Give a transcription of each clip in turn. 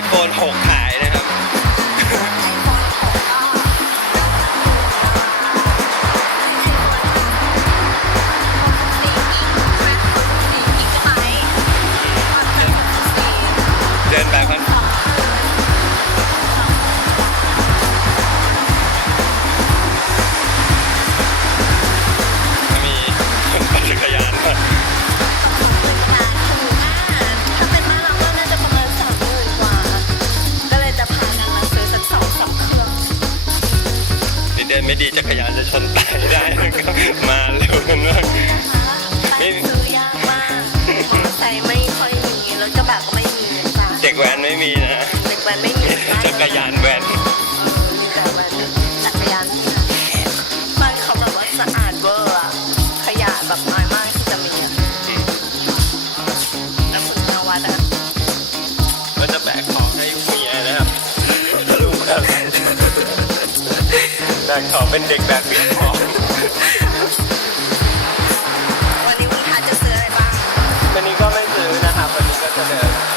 iPhone 6 หาย กรยานแว่นแต่มันจักรยานมันเขาแบบว่าสะอาดเวอร์ขยะแบบน้อยมากที่จะมีอะแล้วคุณนวัดอจะแบกของให้เมียนะครับลูกอะไรแบกของเป็นเด็กแบกบิ๊กของวันนี้คุณทัศน์จะซื้ออะไรบ้างวันนี้ก็ไม่ซื้อนะครับวันนี้ก็จะเดิน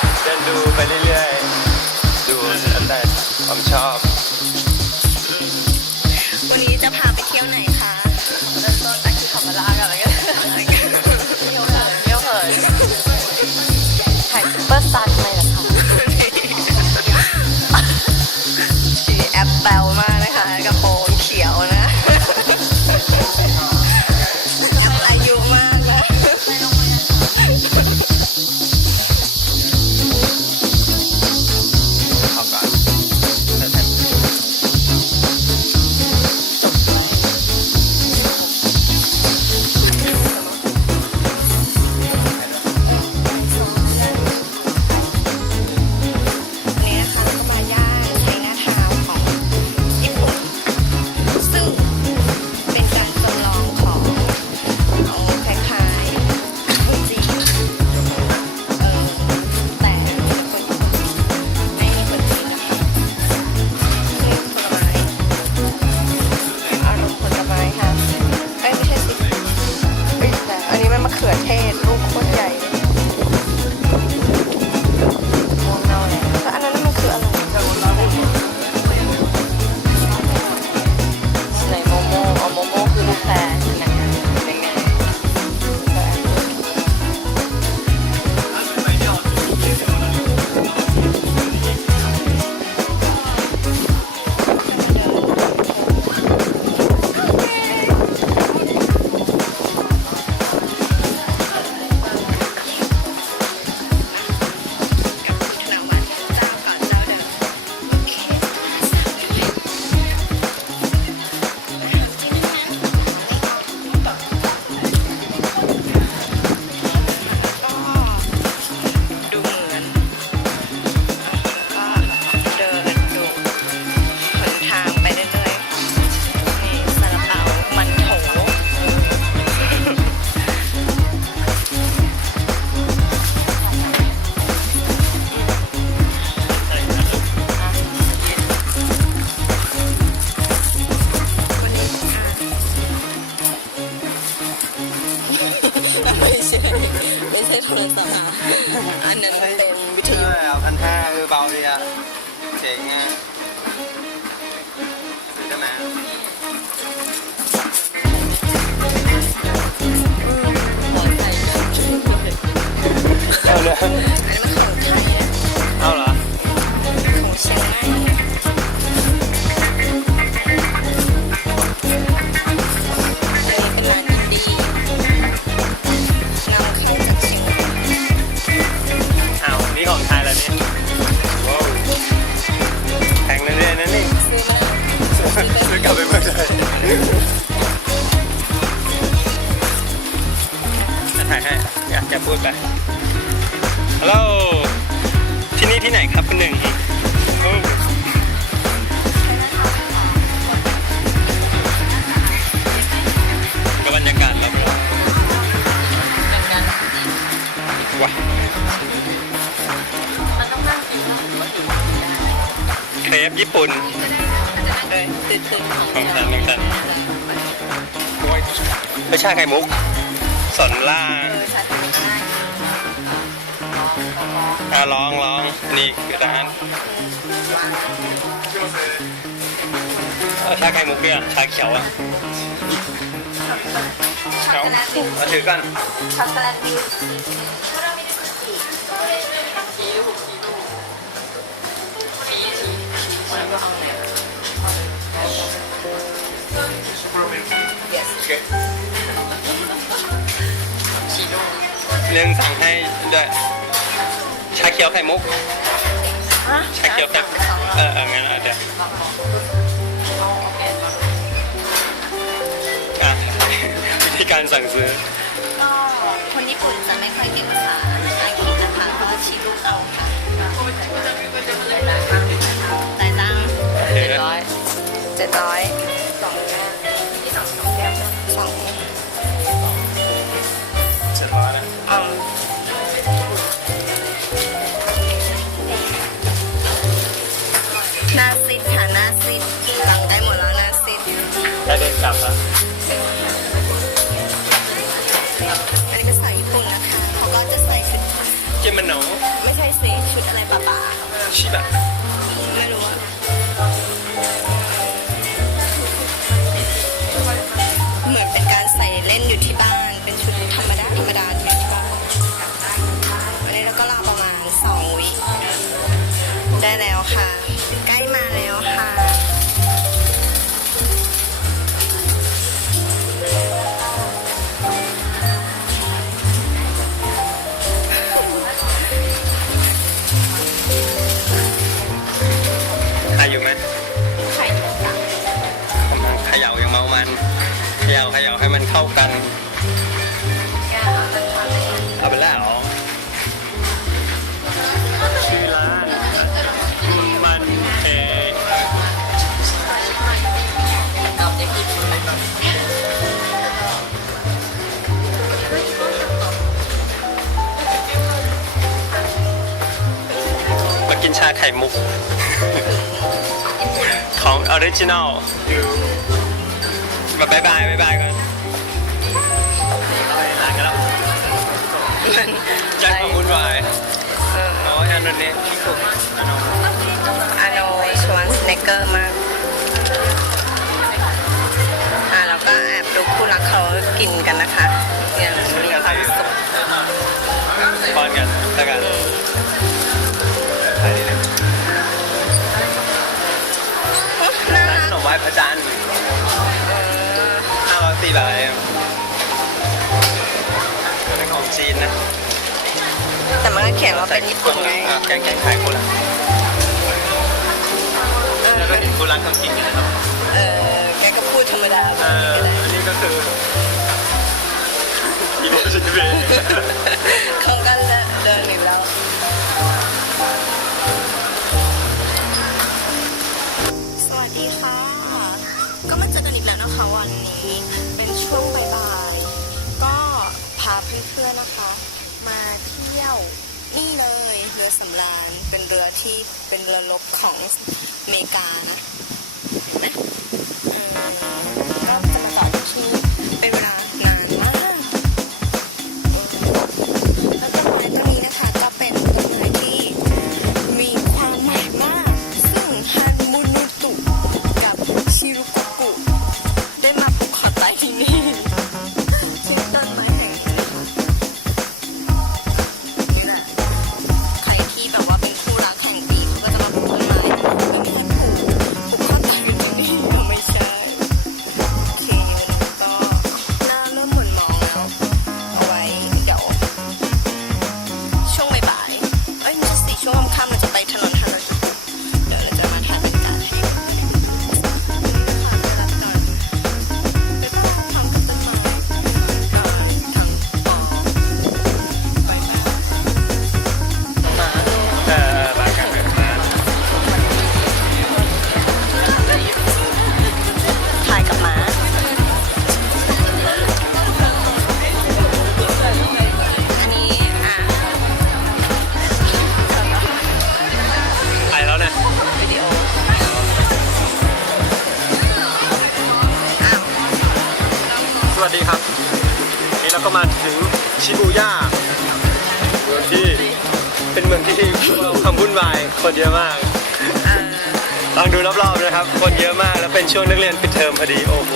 อันนั้นเป็นวิทยุ เออพันห้าเออเบาดีอะเจ๋งไง พูดไปฮัลโหลที่นี่ที่ไหนครับคุณหนึ่งโอ้ก็บรรยากาศแล้วว้าเครปญี่ปุ่นเลยตื่นตื่นของฉันของฉันไม่ใช่ไข่มุกสอนล่าเออชัดไม่ได้อะลองลองนี่คือร้านเออชาไข่มุกเนี่ยชาเขียวอะเขียวมาถือกันช็อกโกแลตดิวหนึ่งสั่งให้ด้วย ชาเขียวไข่มุก ชาเขียวไข่เออเอองั้นเอาเดี๋ยวอะ วิธีการสั่งซื้อ ก็คนญี่ปุ่นจะไม่ค่อยเก่งภาษาอังกฤษนะคะก็ชี้ลูกเอาค่ะจ่ายตังค์เดี๋ยวเจ็ดนะร้อยเจ็ดร้อยสองแก้วสองแก้ว หน้าซิดค่ะหน้าซิดสั่งได้หมดแล้วหน้าซิดได้เดินกลับแล้วอันนี้เป็นสายญี่ปุ่นนะคะเขาก็จะใส่ชุดเจมันโนไม่ใช่สีชุดอะไรป่าชิบะไม่รู้อะเหมือนเป็นการใส่เล่นอยู่ที่บ้าน เป็นชุดธรรมดาธรรมดาอยู่ที่บ้านอันนี้เราก็รอประมาณสองวิได้แล้วค่ะ มาแล้วค่ะ ใครอยู่ไหมไข่นกค่ะกำลังเขย่ายังเมามัน เขย่าเขย่าให้มันเข้ากัน ไข่มุก ของออริจินอลมาบายบายบายบายก่อนร้านกันแล้วยังของวุ่นวายอออ๋ออันนี้ที่สุดอันนั้นอาโนชวนสเนคเกอร์มากอะเราก็แอบดูคู่รักเขากินกันนะคะยังมีความ นนะแต่มันก็เขียนว่าเป็นญี่ปุ่นไงแกงแกงไข่กุหลาบเออแล้วก็เห็นกุหลาบทำกินกันนะครับเออแกก็พูดธรรมดาเอออันนี้ก็คืออีโมจิเบ รือสำราญเป็นเรือที่เป็นเรือรบของอเมริกานะเห็นไหม ชิบูย่าเมืองที่เป็นเมืองที่ความวุ่นวายคนเยอะมากลองดูรอบๆนะครับ คนเยอะมากแล้วเป็นช่วงนักเรียนปิดเทอมพอดีโอ้โห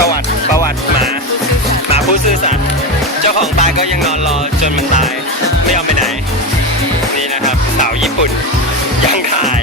ประวัติประวัติหมาหมาผู้ซื่อสัตย์เจ้าของตายก็ยังนอนรอจนมันตาย ไม่ยอมไปไหน นี่นะครับสาวญี่ปุ่นยังขาย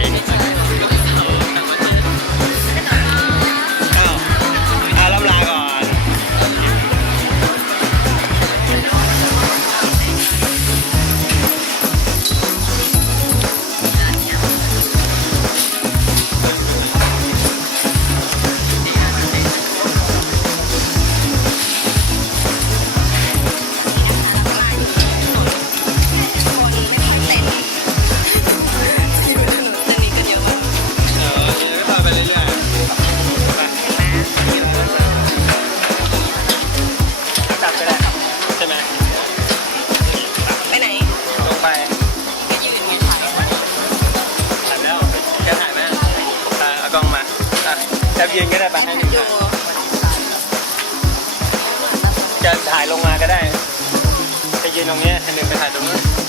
จะถ่ายลงมาก็ได้ ไปยืนตรงนี้อันหนึ่งไปถ่ายตรงนู้น